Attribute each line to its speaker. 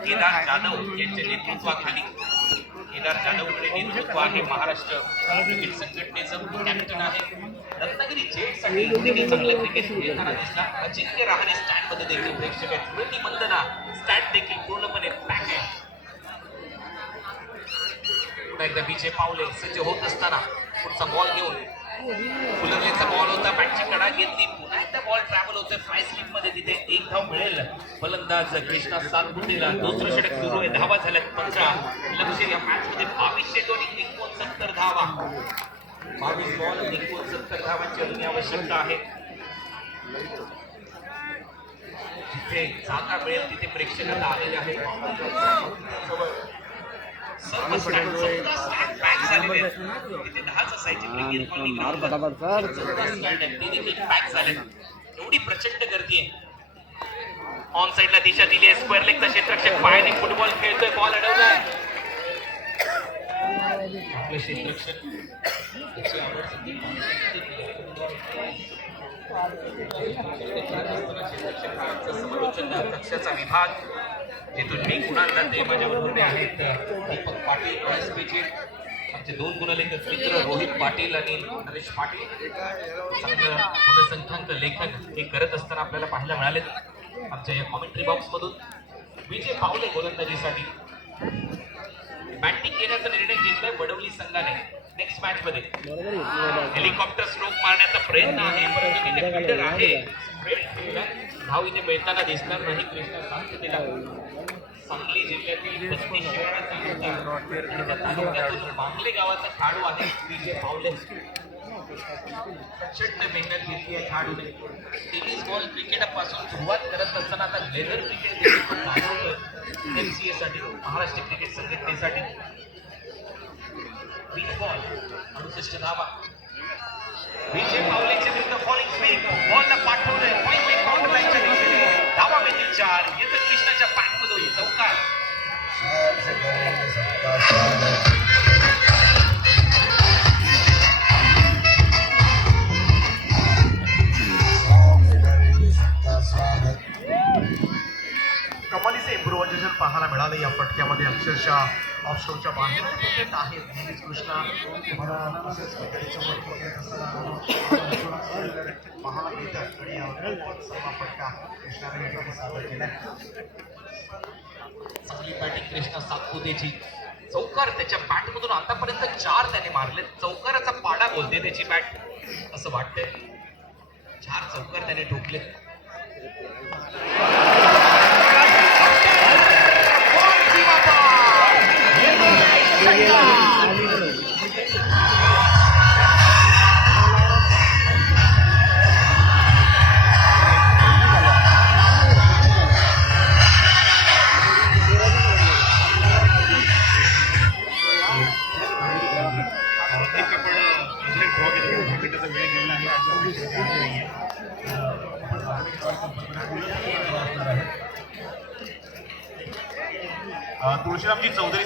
Speaker 1: केदार जाधव यांच्या नेतृत्वाखाली केदार जाधवकडे नेतृत्व आहे महाराष्ट्र क्रिकेट संघटनेचं कॅप्टन आहे रत्नागिरी जेटसाठी देखील चांगलं क्रिकेट खेळताना दिसला अजिंक्य रहाणे स्टँडमध्ये देखील प्रेक्षक आहेत स्मृती मंदना स्टँड देखील पूर्णपणे पॅक आहे. पुन्हा एकदा विजय पावले. सज्ज होत असताना पुढचा बॉल घेऊन फुलरलेचा बॉल होता. बॅटची कडा घेतली. पुन्हा एकदा बॉल ट्रॅव्हल होतोय. फ्राय स्लिपमध्ये तिथे एक धाव मिळेल. फलंदाज कृष्णा सातपुतेला दुसरं षटक सुरू आहे धावा झाल्यात पंधरा. लक्ष या मॅच मध्ये बावीसशे दोन एकोणसत्तर धावा. बावीस बॉल एकोणसत्तर धावांची अजून आवश्यकता आहे. जिथे जागा मिळेल तिथे प्रेक्षकांना आलेले आहेत एवढी प्रचंड गर्दी आहे. ऑन साइडला दिशा दिली आहे. स्क्वेअर लेगचा क्षेत्रक्षक पायाने फुटबॉल खेळतोय. बॉल अडवलाय आपलं क्षेत्रक्षक त्याची आवड समालोचन कक्षाचा विभाग जिथून मी कुणाल दत्ते माझ्या बरोबर आहेत दीपक पाटील एसपीचे आमचे दोन गुणलेखक मित्र रोहित पाटील आणि नरेश पाटील. चांगलं गुणसंख्याक लेखन हे करत असताना आपल्याला पाहायला मिळाले आमच्या या कॉमेंट्री बॉक्स मधून. विजय पावले गोलंदाजीसाठी. बॅटिंग घेण्याचा निर्णय घेतलाय वडवली संघाने नेक्स्ट मॅच मध्ये. हेलिकॉप्टर स्ट्रोक मारण्याचा प्रयत्न आहे परंतु तिथे फिल्डर आहे. भाव इथे मिळताना दिसणार नाही. कृष्णा सांगतो तिला सांगली जिल्ह्यातील बांगले गावाचा खाडू आहे विजय पावले प्रचंड मेहनत घेतली आहे खाडूने टेनिस बॉल क्रिकेटापासून सुरुवात करत असताना आता लेदर क्रिकेट देखील पण दाखवतोय एमसीए महाराष्ट्र क्रिकेट संघटनेसाठी. वीस बॉल अडुसष्ट धावा. विजय पावलेचे विरुद्ध
Speaker 2: कमालीचे इम्प्रोव्हायझेशन पाहायला मिळालं या फटक्यामध्ये अक्षरशः ऑफशोरच्या बाहेर क्रिकेट आहे निलेश कृष्णा. तुम्हाला असेच पाहायला मिळतात. आणि या सर्व फटका कृष्णाने याचा सादर केला
Speaker 1: चांगली बॅटिंग कृष्णा सातपुतेची. चौकार त्याच्या बॅटमधून आतापर्यंत चार त्याने मारले चौकाराचा पाडा बोलते त्याची बॅट असं वाटतंय. चार चौकार त्याने ठोकले
Speaker 2: त्याचा वेळ घेणं आहे असा विषय तुळशीरामजी चौधरी